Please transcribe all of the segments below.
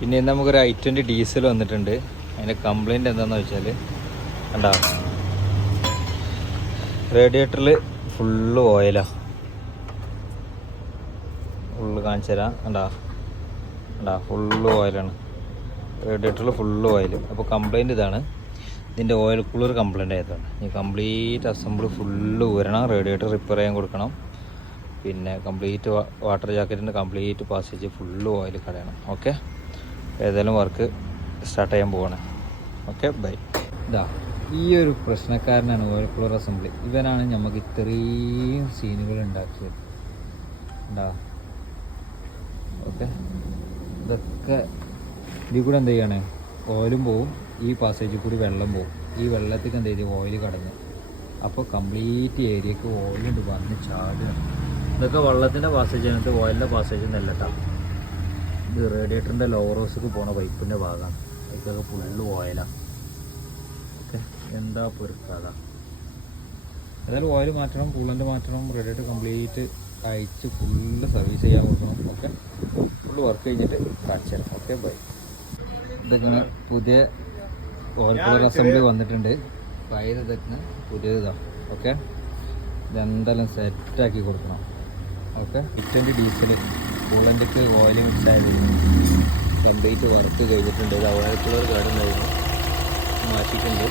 പിന്നെ നമുക്കൊരു i20 diesel വന്നിട്ടുണ്ട്. അതിൻ്റെ കംപ്ലൈൻറ്റ് എന്താണെന്ന് വെച്ചാൽ കണ്ടോ, റേഡിയേറ്ററിൽ ഫുള്ള് ഓയിലാണ്. ഫുള്ള് കാണിച്ചു തരാം. കണ്ടോ ഫുള്ള് ഓയിലാണ്. റേഡിയേറ്ററിൽ ഫുള്ള് ഓയിൽ. അപ്പോൾ കംപ്ലൈൻറ്റ് ഇതാണ്, ഇതിൻ്റെ ഓയിൽ കൂളർ കംപ്ലൈൻ്റ് ആയതാണ്. ഈ കംപ്ലീറ്റ് അസംബിൾ ഫുള്ള് ഊരണം, റേഡിയേറ്റർ റിപ്പയർ ചെയ്യാൻ കൊടുക്കണം. പിന്നെ കംപ്ലീറ്റ് വാട്ടർ ജാക്കറ്റിൻ്റെ കംപ്ലീറ്റ് പാസേജ് ഫുള്ള് ഓയിൽ കളയണം. ഓക്കെ, ഏതായാലും വർക്ക് സ്റ്റാർട്ട് ചെയ്യാൻ പോവാണ്. Okay, bye. ഈ ഒരു പ്രശ്നക്കാരനാണ് ഓയിൽ കൂളർ അസംബ്ലി. ഇവനാണ് നമുക്ക് ഇത്രയും സീനുകൾ ഉണ്ടാക്കിയത്. ഓക്കെ, ഇതൊക്കെ ഇതിൽ കൂടെ എന്ത് ചെയ്യാണ്, ഓയിലും പോവും, ഈ പാസേജിൽ കൂടി വെള്ളം പോവും. ഈ വെള്ളത്തേക്ക് എന്ത് ചെയ്ത് ഓയിൽ കടഞ്ഞ്, അപ്പോൾ കംപ്ലീറ്റ് ഏരിയക്ക് ഓയിലുണ്ട് വന്ന് ചാടുകയാണ്. ഇതൊക്കെ വെള്ളത്തിൻ്റെ പാസേജാണ്, ഇത് ഓയിലിൻ്റെ പാസേജ് എന്നല്ല കേട്ടോ. ഇത് റേഡിയേറ്ററിൻ്റെ ലോവറോസിക്ക് പോണ പൈപ്പിൻ്റെ ഭാഗമാണ്. ഇതൊക്കെ ഫുള്ള് ഓയിലാണ്. ഓക്കെ, എന്താ പൊരുക്കാത. ഏതായാലും ഓയിൽ മാറ്റണം, കൂളൻ്റ് മാറ്റണം, റേഡിയേറ്റർ കംപ്ലീറ്റ് അയച്ച് ഫുള്ള് സർവീസ് ചെയ്യാൻ കൊടുക്കണം. ഓക്കെ, ഫുള്ള് വർക്ക് കഴിഞ്ഞിട്ട് കാണിച്ചു തരാം. Okay, bye. ഇതൊക്കെ പുതിയ ഓയിൽ കൂളർ അസംബ്ലി വന്നിട്ടുണ്ട്. പഴയത് ഇതൊക്കെ പുതിയതാണ്. ഓക്കെ, ഇതെന്തായാലും സെറ്റാക്കി കൊടുക്കണം. ഓക്കെ, i20 ഡീസൽ കൂളൻ്റൊക്കെ ഓയിൽ മിക്സ് ആയത് കംപ്ലീറ്റ് വർക്ക് കഴിഞ്ഞിട്ടുണ്ട്. ഇത് ഓയിൽ കൂളർ കേടുണ്ടായിരുന്നു, മാറ്റിയിട്ടുണ്ട്.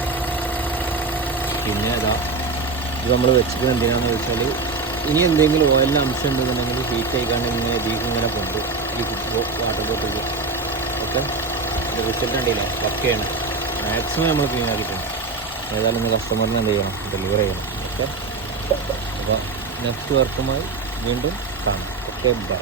പിന്നെ ഇത് നമ്മൾ വെച്ചിട്ട് എന്തിനാണെന്ന് വെച്ചാൽ, ഇനി എന്തെങ്കിലും ഓയിലിന് അംശം ഉണ്ടെന്നുണ്ടെങ്കിൽ ഹീറ്റ് ആയിക്കാണ്ട് ഇങ്ങനെ ഇതിലേക്ക് ഇങ്ങനെ കൊണ്ടു ഈ വാട്ടർ ബോട്ടിൽ. ഓക്കെ, റിസൾട്ട് ഉണ്ടല്ലേ, വർക്ക് ചെയ്യണം. മാക്സിമം നമ്മൾ ക്ലീൻ ആക്കിയിട്ടുണ്ട്. ഏതായാലും ഇന്ന് കസ്റ്റമറിന് എന്ത് ചെയ്യണം, ഡെലിവർ ചെയ്യണം. ഓക്കെ, അപ്പോൾ നെക്സ്റ്റ് വർക്കുമായി വീണ്ടും കാണാം. Okay, by.